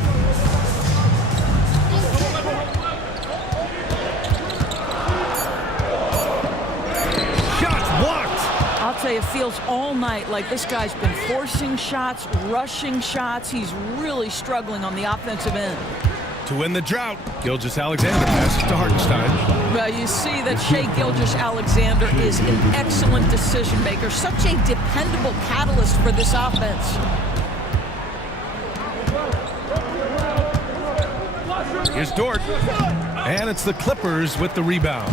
Shots blocked. I'll tell you, it feels all night like this guy's been forcing shots, rushing shots. He's really struggling on the offensive end. To win the drought, Gilgeous-Alexander passes to Hartenstein. Well, you see that Shai Gilgeous-Alexander is an excellent decision maker, such a dependable catalyst for this offense. Here's Dort, and it's the Clippers with the rebound.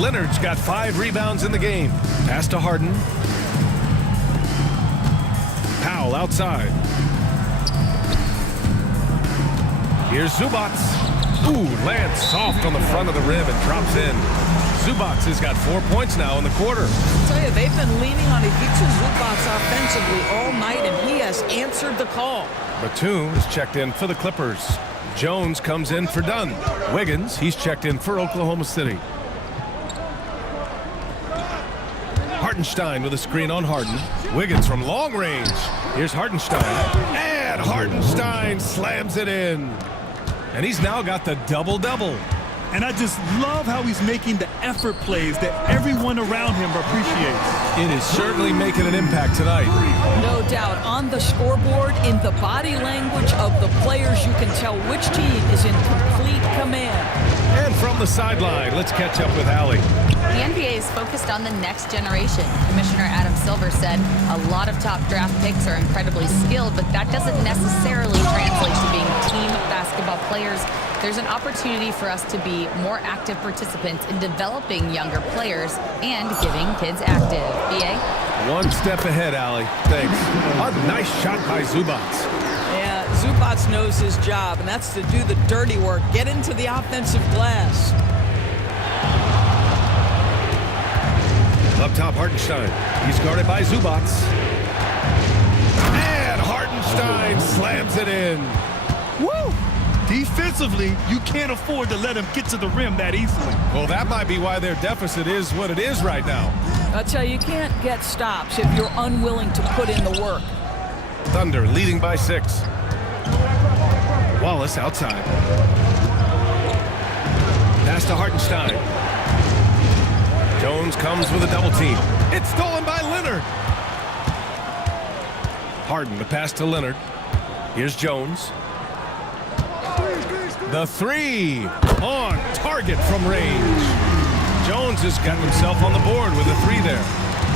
Leonard's got 5 rebounds in the game. Pass to Harden. Powell outside. Here's Zubac. Ooh, lands soft on the front of the rim and drops in. Zubac has got 4 points now in the quarter. I'll tell you, they've been leaning on Ivica Zubac offensively all night, and he has answered the call. Batum is checked in for the Clippers. Jones comes in for Dunn. Wiggins, he's checked in for Oklahoma City. Hartenstein with a screen on Harden. Wiggins from long range. Here's Hartenstein. And Hartenstein slams it in. And he's now got the double-double. And I just love how he's making the effort plays that everyone around him appreciates. It is certainly making an impact tonight. No doubt. On the scoreboard, in the body language of the players, you can tell which team is in complete command. And from the sideline, let's catch up with Allie. The NBA is focused on the next generation. Commissioner Adam Silver said a lot of top draft picks are incredibly skilled, but that doesn't necessarily translate to being team basketball players. There's an opportunity for us to be more active participants in developing younger players and getting kids active. BA? One step ahead, Allie. Thanks. A nice shot by Zubac. Yeah, Zubac knows his job, and that's to do the dirty work. Get into the offensive glass. Up top, Hartenstein. He's guarded by Zubac. And Hartenstein slams it in. Woo! Defensively, you can't afford to let him get to the rim that easily. Well, that might be why their deficit is what it is right now. I'll tell you, you can't get stops if you're unwilling to put in the work. Thunder leading by 6. Wallace outside. Pass to Hartenstein. Jones comes with a double team. It's stolen by Leonard. Harden, the pass to Leonard. Here's Jones. The 3 on target from range. Jones has gotten himself on the board with a 3 there.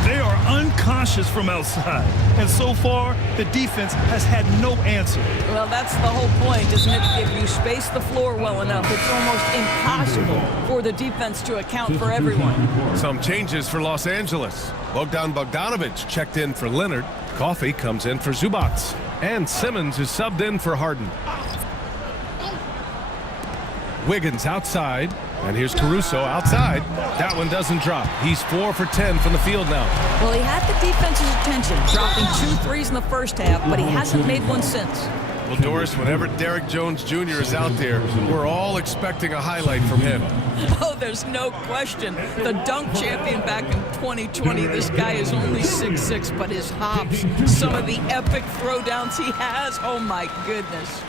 They are uncautious from outside, and so far, the defense has had no answer. Well, that's the whole point, isn't it? If you space the floor well enough, it's almost impossible for the defense to account for everyone. Some changes for Los Angeles. Bogdan Bogdanovic checked in for Leonard. Coffey comes in for Zubac. And Simmons is subbed in for Harden. Wiggins outside. And here's Caruso outside. That one doesn't drop. He's 4 for 10 from the field now. Well, he had the defense's attention, dropping 2 threes in the first half, but he hasn't made one since. Well, Doris, whenever Derrick Jones Jr. is out there, we're all expecting a highlight from him. Oh, there's no question. The dunk champion back in 2020, this guy is only 6'6", but his hops, some of the epic throwdowns he has, oh my goodness.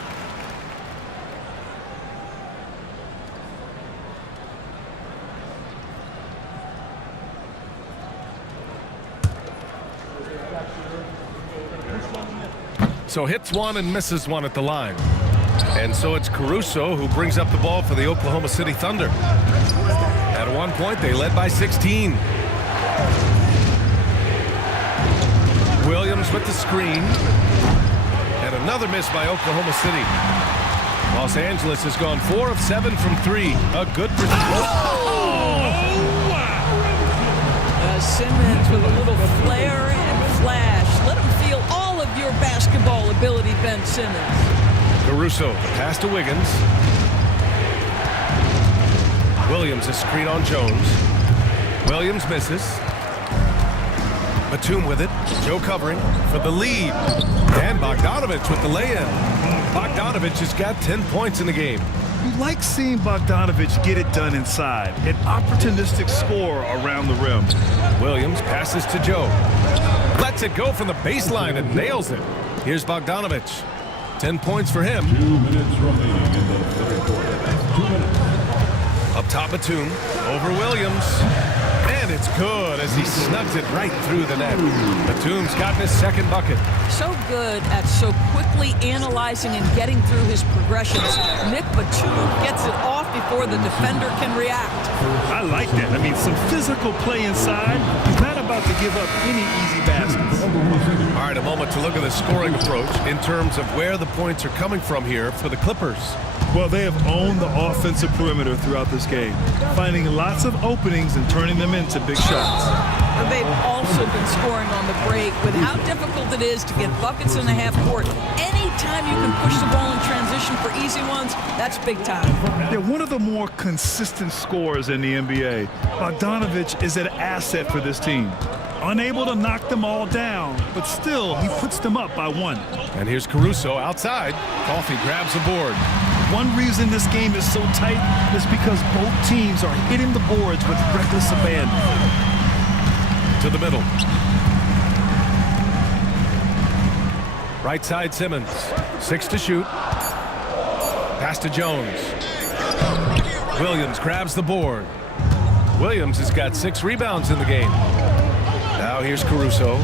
So hits one and misses one at the line. And so it's Caruso who brings up the ball for the Oklahoma City Thunder. At one point, they led by 16. Williams with the screen. And another miss by Oklahoma City. Los Angeles has gone 4 of 7 from 3. A good Simmons with a little flair and flash. Let him feel all of your basketball ability, Ben Simmons. Caruso, pass to Wiggins. Williams, a screen on Jones. Williams misses. Batum with it. Joe covering for the lead. And Bogdanovich with the lay-in. Bogdanovich has got 10 points in the game. You like seeing Bogdanovich get it done inside. An opportunistic score around the rim. Williams passes to Joe. Lets it go from the baseline and nails it. Here's Bogdanovich. 10 points for him. 2 minutes remaining in the third quarter. 2 minutes. Up top, Batum. Over Williams. And it's good as he snugs it right through the net. Batum's gotten his second bucket. So good at so quickly analyzing and getting through his progressions. Nick Batum gets it off before the defender can react. I like that. I mean, some physical play inside. He's not about to give up any easy baskets. All right, a moment to look at the scoring approach in terms of where the points are coming from here for the Clippers. Well, they have owned the offensive perimeter throughout this game, finding lots of openings and turning them into big shots. They've also been scoring on the break. With how difficult it is to get buckets in the half court, anytime you can push the ball in transition for easy ones, that's big time. They're one of the more consistent scorers in the NBA. Bogdanovich is an asset for this team. Unable to knock them all down, but still, he puts them up by 1. And here's Caruso outside. Coffey grabs the board. One reason this game is so tight is because both teams are hitting the boards with reckless abandon. To the middle. Right side, Simmons. 6 to shoot. Pass to Jones. Williams grabs the board. Williams has got 6 rebounds in the game. Now here's Caruso.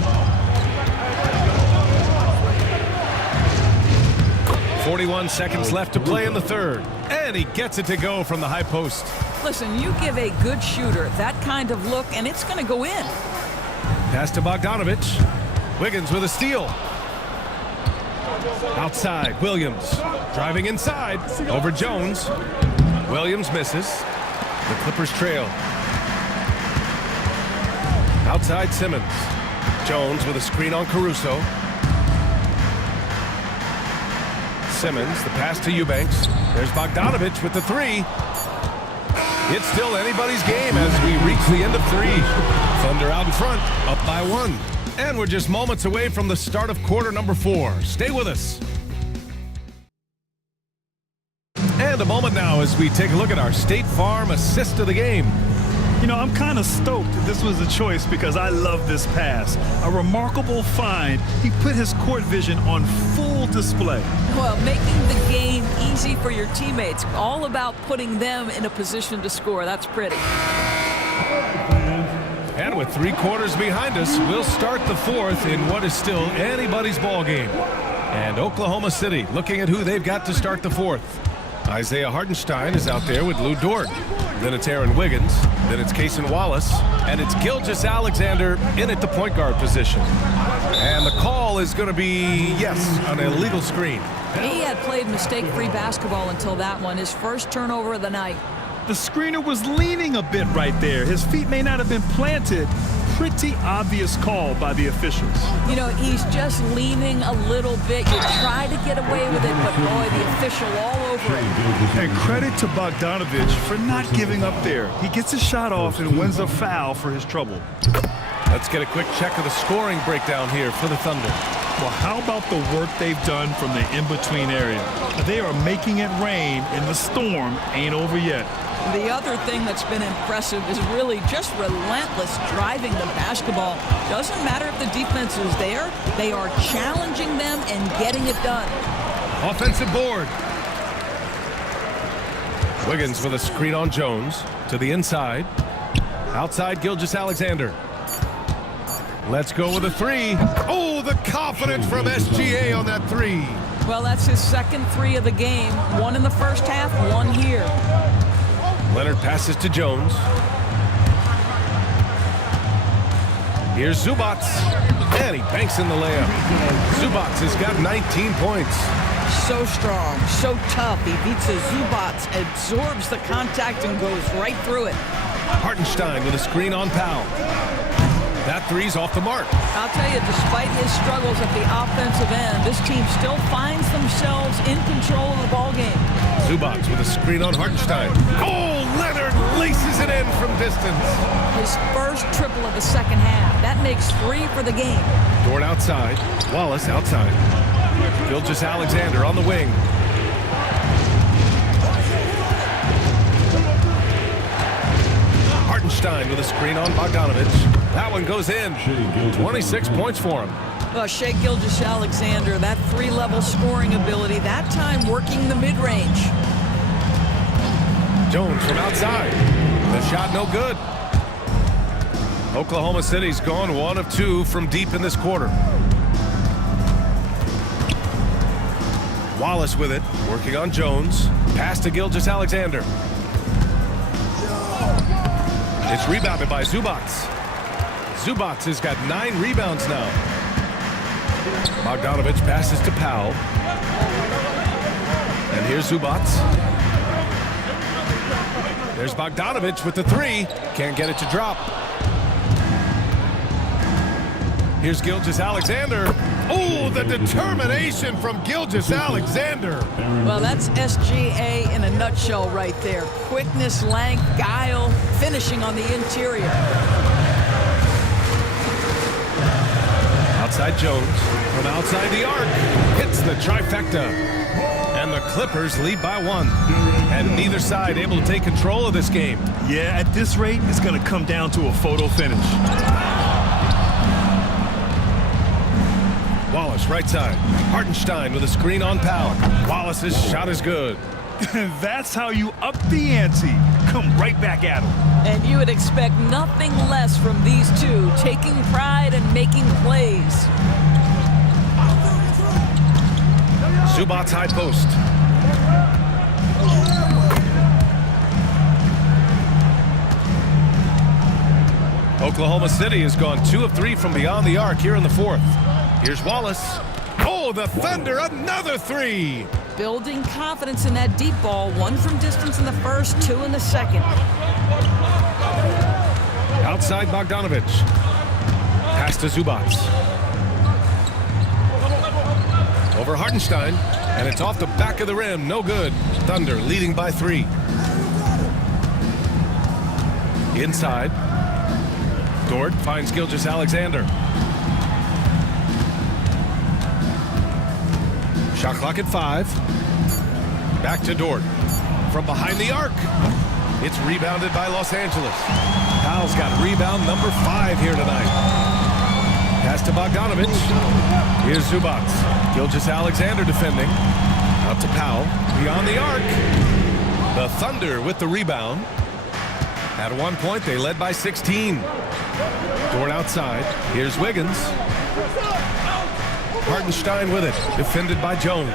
41 seconds left to play in the third. And he gets it to go from the high post. Listen, you give a good shooter that kind of look, and it's going to go in. Pass to Bogdanovich. Wiggins with a steal. Outside, Williams. Driving inside. Over Jones. Williams misses. The Clippers trail. Outside, Simmons. Jones with a screen on Caruso. Simmons, the pass to Eubanks. There's Bogdanovich with the 3. It's still anybody's game as we reach the end of 3. Thunder out in front, up by 1. And we're just moments away from the start of quarter number 4. Stay with us. And a moment now as we take a look at our State Farm assist of the game. You know, I'm kind of stoked this was a choice because I love this pass. A remarkable find. He put his court vision on full display. Well, making the game easy for your teammates. All about putting them in a position to score. That's pretty. And with 3 quarters behind us, we'll start the 4th in what is still anybody's ball game. And Oklahoma City looking at who they've got to start the 4th. Isaiah Hartenstein is out there with Lou Dort. Then it's Aaron Wiggins. Then it's Cason Wallace. And it's Gilgeous Alexander in at the point guard position. And the call is going to be, yes, an illegal screen. He had played mistake-free basketball until that one. His first turnover of the night. The screener was leaning a bit right there. His feet may not have been planted. Pretty obvious call by the officials. You know, he's just leaning a little bit. You try to get away with it, but boy, the official all over it. And credit to Bogdanovich for not giving up there. He gets a shot off and wins a foul for his trouble. Let's get a quick check of the scoring breakdown here for the Thunder. Well, how about the work they've done from the in-between area? They are making it rain, and the storm ain't over yet. The other thing that's been impressive is really just relentless driving the basketball. Doesn't matter if the defense is there, they are challenging them and getting it done. Offensive board. Wiggins with a screen on Jones to the inside. Outside, Gilgeous Alexander. Let's go with a 3. Oh, the confidence from SGA on that 3. Well, that's his second 3 of the game. 1 in the first half, 1 here. Leonard passes to Jones. Here's Zubats, and he banks in the layup. Zubats has got 19 points. So strong, so tough. He beats the Zubats, absorbs the contact, and goes right through it. Hartenstein with a screen on Powell. That three's off the mark. I'll tell you, despite his struggles at the offensive end, this team still finds themselves in control of the ball game. Zubats with a screen on Hartenstein. Oh, Leonard laces it in from distance. His first triple of the second half. That makes 3 for the game. Dort outside. Wallace outside. Gilgeous-Alexander on the wing. Hartenstein with a screen on Bogdanovich. That one goes in. 26 points for him. Well, Shai Gilgeous-Alexander, that 3-level scoring ability, that time working the mid-range. Jones from outside. The shot no good. Oklahoma City's gone 1 of 2 from deep in this quarter. Wallace with it, working on Jones. Pass to Gilgeous-Alexander. It's rebounded by Zubats. Zubats has got 9 rebounds now. Bogdanovich passes to Powell. And here's Zubats. There's Bogdanovich with the 3. Can't get it to drop. Here's Gilgeous-Alexander. Oh, the determination from Gilgeous-Alexander. Well, that's SGA in a nutshell right there. Quickness, length, guile, finishing on the interior. Outside Jones, from outside the arc, hits the trifecta. And the Clippers lead by 1. And neither side able to take control of this game. Yeah, at this rate, it's going to come down to a photo finish. Wallace right side. Hartenstein with a screen on Powell. Wallace's shot is good. That's how you up the ante. Come right back at him. And you would expect nothing less from these two, taking pride and making plays. Zubats high post. Oklahoma City has gone 2 of 3 from beyond the arc here in the 4th. Here's Wallace. Oh, the Thunder, another 3. Building confidence in that deep ball. 1 from distance in the first, 2 in the second. Outside Bogdanovich. Pass to Zubats. Over Hartenstein, and it's off the back of the rim. No good. Thunder leading by 3. Inside. Dort finds Gilgeous-Alexander. Shot clock at 5. Back to Dort. From behind the arc. It's rebounded by Los Angeles. Powell's got rebound number 5 here tonight. Pass to Bogdanovich. Here's Zubats. Gilgeous-Alexander defending. Out to Powell. Beyond the arc. The Thunder with the rebound. At one point, they led by 16. Dort outside. Here's Wiggins. Hartenstein with it. Defended by Jones.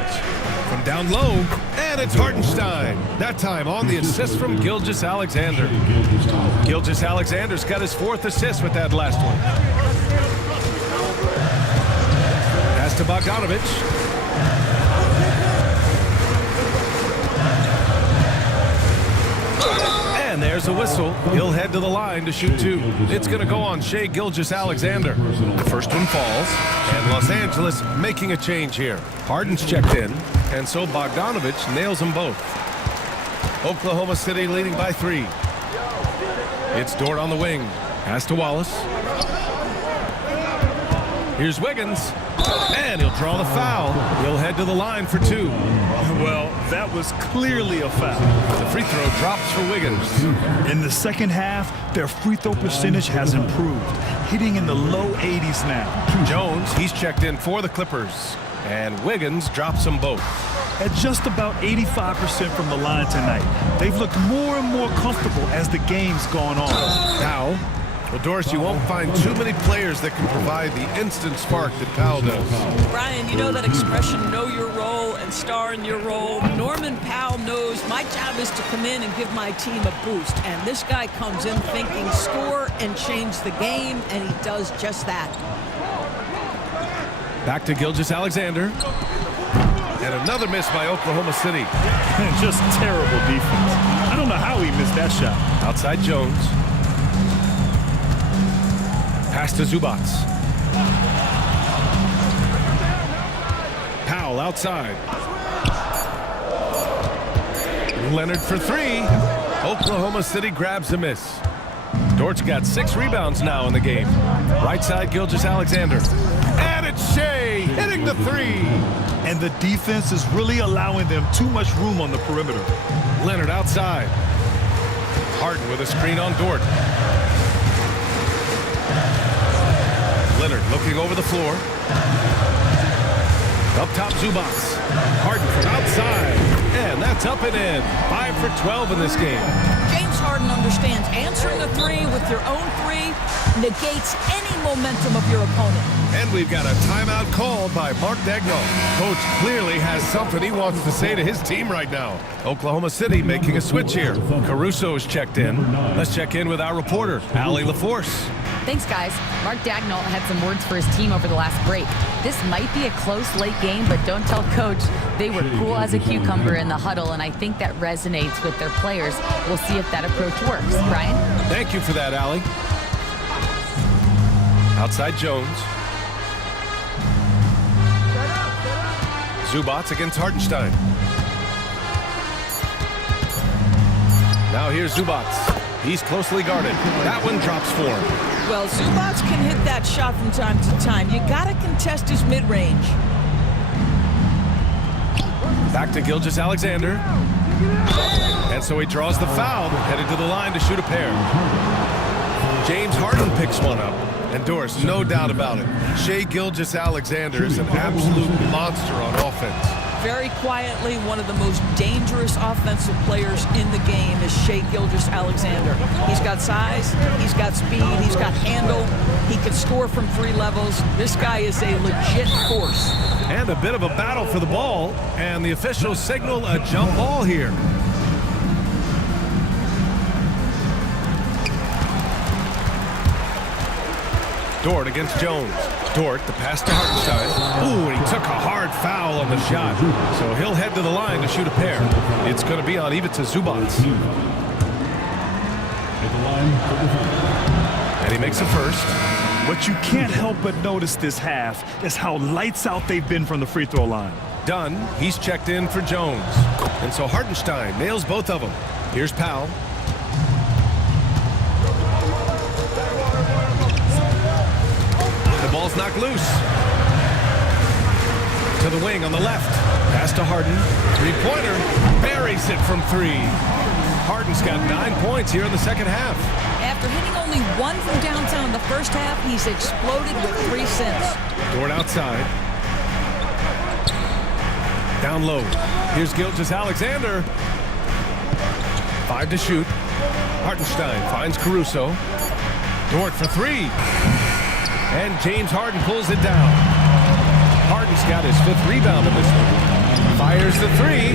From down low. And it's Hartenstein. That time on the assist from Gilgeous-Alexander. Gilgeous-Alexander's got his 4th assist with that last one. Pass to Bogdanovich. And there's a whistle. He'll head to the line to shoot 2. It's going to go on Shai Gilgeous-Alexander. The first one falls, and Los Angeles making a change here. Harden's checked in, and so Bogdanovich nails them both. Oklahoma City leading by 3. It's Dort on the wing. Pass to Wallace. Here's Wiggins. And he'll draw the foul. He'll head to the line for 2. Well, that was clearly a foul. The free throw drops for Wiggins. In the second half, their free throw percentage has improved, hitting in the low 80s now. Jones, he's checked in for the Clippers. And Wiggins drops them both. At just about 85% from the line tonight, they've looked more and more comfortable as the game's gone on. Powell. Well, Doris, you won't find too many players that can provide the instant spark that Powell does. Brian, you know that expression, know your role and star in your role. Norman Powell knows my job is to come in and give my team a boost. And this guy comes in thinking score and change the game, and he does just that. Back to Gilgeous-Alexander. And another miss by Oklahoma City. Just terrible defense. I don't know how he missed that shot. Outside Jones. Pass to Zubac. Powell outside. Leonard for three. Oklahoma City grabs a miss. Dort's got 6 rebounds now in the game. Right side, Gilgeous-Alexander. And it's Shea hitting the three. And the defense is really allowing them too much room on the perimeter. Leonard outside. Harden with a screen on Dort. Leonard looking over the floor. Up top, Zubac. Harden from outside. And that's up and in. 5 for 12 in this game. James Harden understands answering a three with your own three negates any momentum of your opponent. And we've got a timeout called by Mark Daigneault. Coach clearly has something he wants to say to his team right now. Oklahoma City making a switch here. Caruso's checked in. Let's check in with our reporter, Allie LaForce. Thanks, guys. Mark Daigneault had some words for his team over the last break. This might be a close late game, but don't tell Coach. They were cool as a cucumber in the huddle, and I think that resonates with their players. We'll see if that approach works. Brian? Thank you for that, Allie. Outside Jones. Zubac against Hartenstein. Now here's Zubac. He's closely guarded. That one drops for him. Well, Zubac can hit that shot from time to time. You got to contest his mid-range. Back to Gilgeous-Alexander. And so he draws the foul, headed to the line to shoot a pair. James Harden picks one up. And Doris, no doubt about it, Shai Gilgeous-Alexander is an absolute monster on offense. Very quietly, one of the most dangerous offensive players in the game is Shai Gilgeous-Alexander. He's got size, he's got speed, he's got handle, he can score from 3 levels. This guy is a legit force. And a bit of a battle for the ball, and the officials signal a jump ball here. Dort against Jones. Dort, the pass to Hartenstein. Ooh, and he took a hard foul on the shot. So he'll head to the line to shoot a pair. It's going to be on Ivica Zubac. And he makes a first. What you can't help but notice this half is how lights out they've been from the free throw line. Dunn, he's checked in for Jones. And so Hartenstein nails both of them. Here's Powell. The ball's knocked loose. To the wing on the left. Pass to Harden. 3-pointer. Buries it from 3. Harden's got 9 points here in the second half. After hitting only 1 from downtown in the first half, he's exploded with 3 since. Dort outside. Down low. Here's Gilgeous-Alexander. 5 to shoot. Hartenstein finds Caruso. Dort for 3. And James Harden pulls it down. Harden's got his 5th rebound in this one. Fires the 3.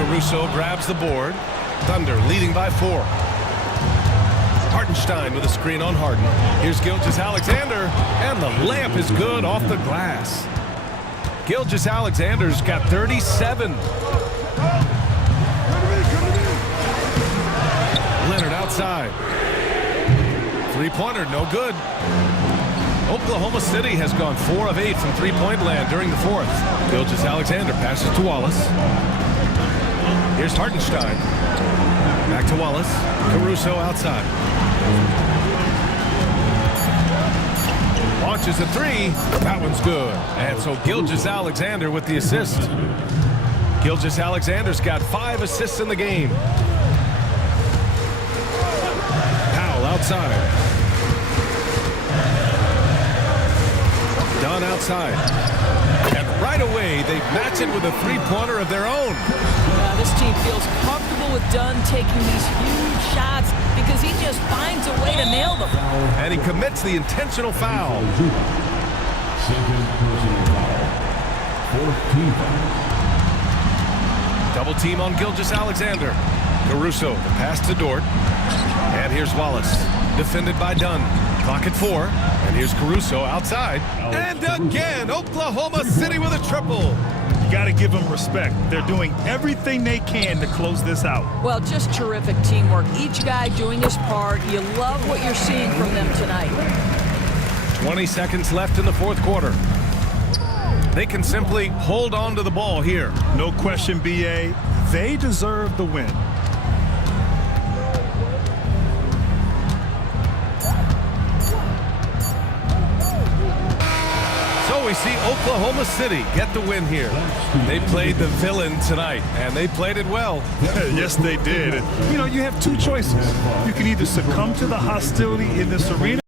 Caruso grabs the board. Thunder leading by 4. Hartenstein with a screen on Harden. Here's Gilgeous-Alexander. And the layup is good off the glass. Gilgeous-Alexander's got 37. Leonard outside. 3-pointer, no good. Oklahoma City has gone 4 of 8 from 3-point land during the 4th. Gilgeous-Alexander passes to Wallace. Here's Hartenstein. Back to Wallace. Caruso outside. Launches a 3. That one's good. And so Gilgeous-Alexander with the assist. Gilgeous-Alexander's got 5 assists in the game. Powell outside. Dunn outside. And right away, they match it with a 3-pointer of their own. This team feels comfortable with Dunn taking these huge shots because he just finds a way to nail them. And he commits the intentional foul. Double team on Gilgeous-Alexander. Caruso, the pass to Dort. And here's Wallace. defended by Dunn. Clock at 4, and here's Caruso outside. And again, Oklahoma City with a triple. You got to give them respect. They're doing everything they can to close this out. Well, just terrific teamwork. Each guy doing his part. You love what you're seeing from them tonight. 20 seconds left in the fourth quarter. They can simply hold on to the ball here. No question, BA. They deserve the win. So we see Oklahoma City get the win here. They played the villain tonight, and they played it well. Yes, they did. You know, you have two choices. You can either succumb to the hostility in this arena